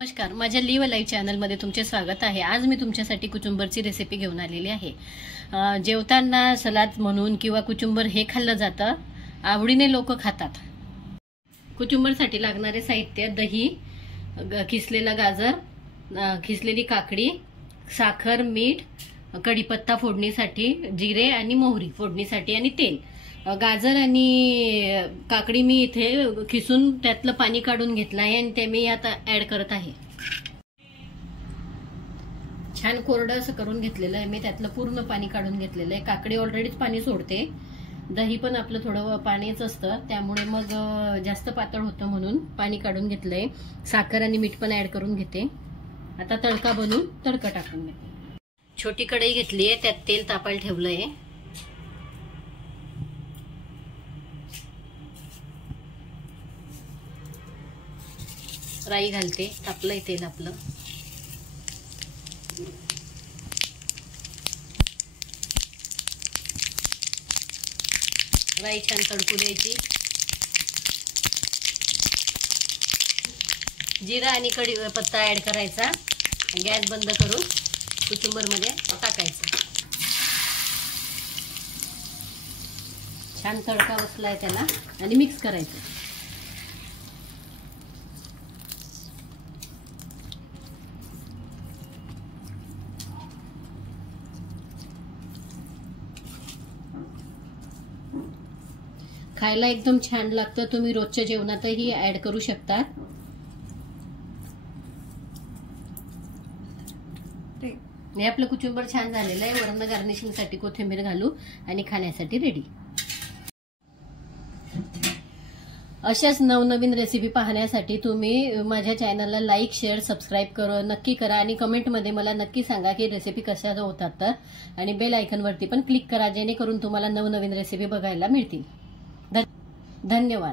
नमस्कार, माझ्या leave live चॅनलमध्ये तुमचे स्वागत आहे। आज मी तुमच्यासाठी कुचुंबरची रेसिपी घेऊन आलेली आहे। जेवताना सलाद म्हणून किंवा कुचुंबर हे खाल्लं जातं, आवडीने लोक खातात। कुचुंबरसाठी लागणारे साहित्य: दही, किसलेला गाजर, किसलेली काकडी, साखर, मीठ, कढीपत्ता फोडणीसाठी, जिरे आणि मोहरी फोडणीसाठी आणि तेल। गाजर आणि काकडी मी इथे खिसून त्यातलं पाणी काढून घेतलं आहे आणि ते मी आता ऍड करत आहे। छान कोरडं असं करून घेतलेलं आहे मी, त्यातलं पूर्ण पाणी काढून घेतलेलं आहे। काकडी ऑलरेडीच पाणी सोडते, दही पण आपलं थोडं पाणीच असतं, त्यामुळे मग जास्त पातळ होतं म्हणून पाणी काढून घेतलंय। साखर आणि मीठ पण ऍड करून घेते। आता तडका बनवून तडका टाकून घेते। छोटी कढई घेतली आहे, त्यात तेल तापायला ठेवलंय। राई घालते, तापलंय तेल आपलं। राई छान तडकू द्यायची। जिरा आणि कढीपत्ता ऍड करायचा, गॅस बंद करून कुचुंबर मध्ये टाकायचं। छान तडका बसलाय त्याला आणि मिक्स करायचं। खायला एकदम छान लागतं, तुम्ही रोजच्या जेवणातही ऍड करू शकता। हे आपलं कुचुंबर छान झालेलं आहे। वरून गार्निशिंग साठी कोथिंबीर घालू आणि खाण्यासाठी रेडी। अशाच नवनवीन रेसिपी पाहण्यासाठी तुम्ही माझ्या चॅनलला लाईक, शेअर, सबस्क्राईब नक्की करा आणि कमेंटमध्ये मला नक्की सांगा की रेसिपी कशा होतात तर, आणि बेल आयकॉनवरती पण क्लिक करा, जेणेकरून तुम्हाला नवनवीन रेसिपी बघायला मिळतील। धन्यवाद।